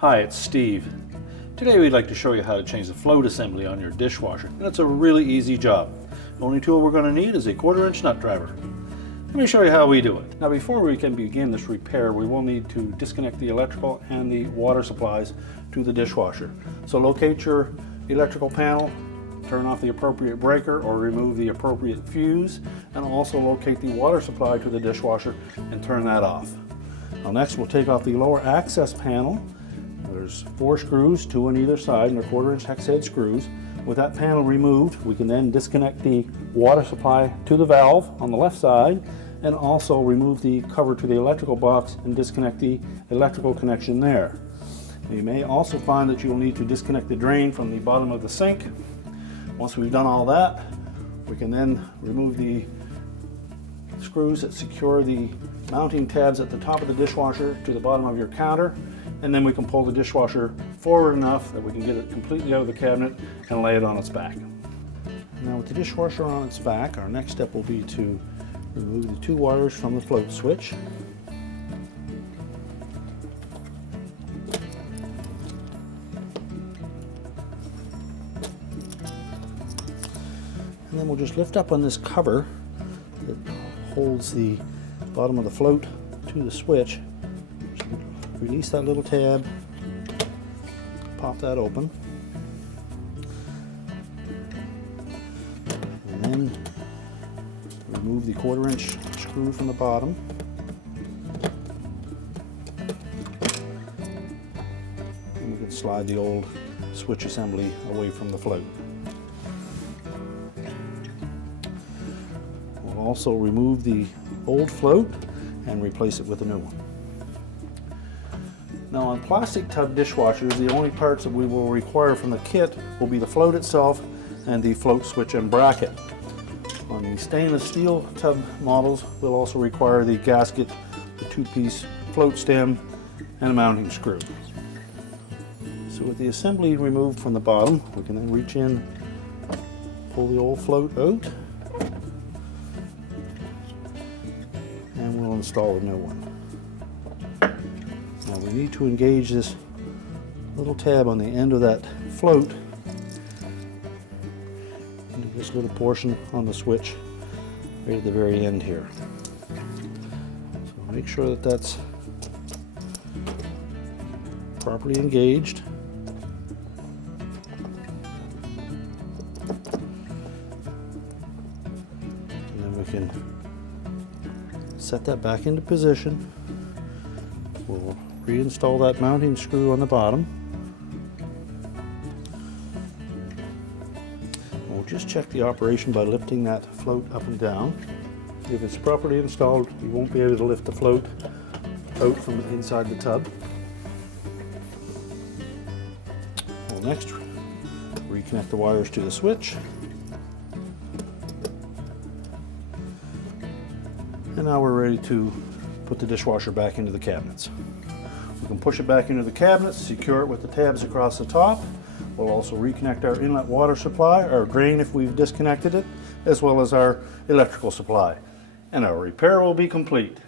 Hi, it's Steve. Today we'd like to show you how to change the float assembly on your dishwasher, and it's a really easy job. The only tool we're going to need is a 1/4" nut driver. Let me show you how we do it. Now before we can begin this repair, we will need to disconnect the electrical and the water supplies to the dishwasher. So locate your electrical panel, turn off the appropriate breaker or remove the appropriate fuse, and also locate the water supply to the dishwasher and turn that off. Now next we'll take off the lower access panel. There's 4 screws, 2 on either side, and they're 1/4" hex head screws. With that panel removed, we can then disconnect the water supply to the valve on the left side, and also remove the cover to the electrical box and disconnect the electrical connection there. You may also find that you'll need to disconnect the drain from the bottom of the sink. Once we've done all that, we can then remove the screws that secure the mounting tabs at the top of the dishwasher to the bottom of your counter, and then we can pull the dishwasher forward enough that we can get it completely out of the cabinet and lay it on its back. Now with the dishwasher on its back, our next step will be to remove the 2 wires from the float switch. And then we'll just lift up on this cover that holds the bottom of the float to the switch. Just release that little tab, pop that open, and then remove the 1/4" screw from the bottom. And we can slide the old switch assembly away from the float. We'll also remove the old float and replace it with a new one. Now on plastic tub dishwashers, the only parts that we will require from the kit will be the float itself and the float switch and bracket. On the stainless steel tub models, we'll also require the gasket, the 2-piece float stem, and a mounting screw. So with the assembly removed from the bottom, we can then reach in, pull the old float out, and we'll install a new one. Now we need to engage this little tab on the end of that float into this little portion on the switch right at the very end here. So make sure that that's properly engaged. And then we can set that back into position. We'll reinstall that mounting screw on the bottom. We'll just check the operation by lifting that float up and down. If it's properly installed, you won't be able to lift the float out from inside the tub. We'll next reconnect the wires to the switch. And now we're ready to put the dishwasher back into the cabinets. We can push it back into the cabinets, secure it with the tabs across the top. We'll also reconnect our inlet water supply, our drain if we've disconnected it, as well as our electrical supply. And our repair will be complete.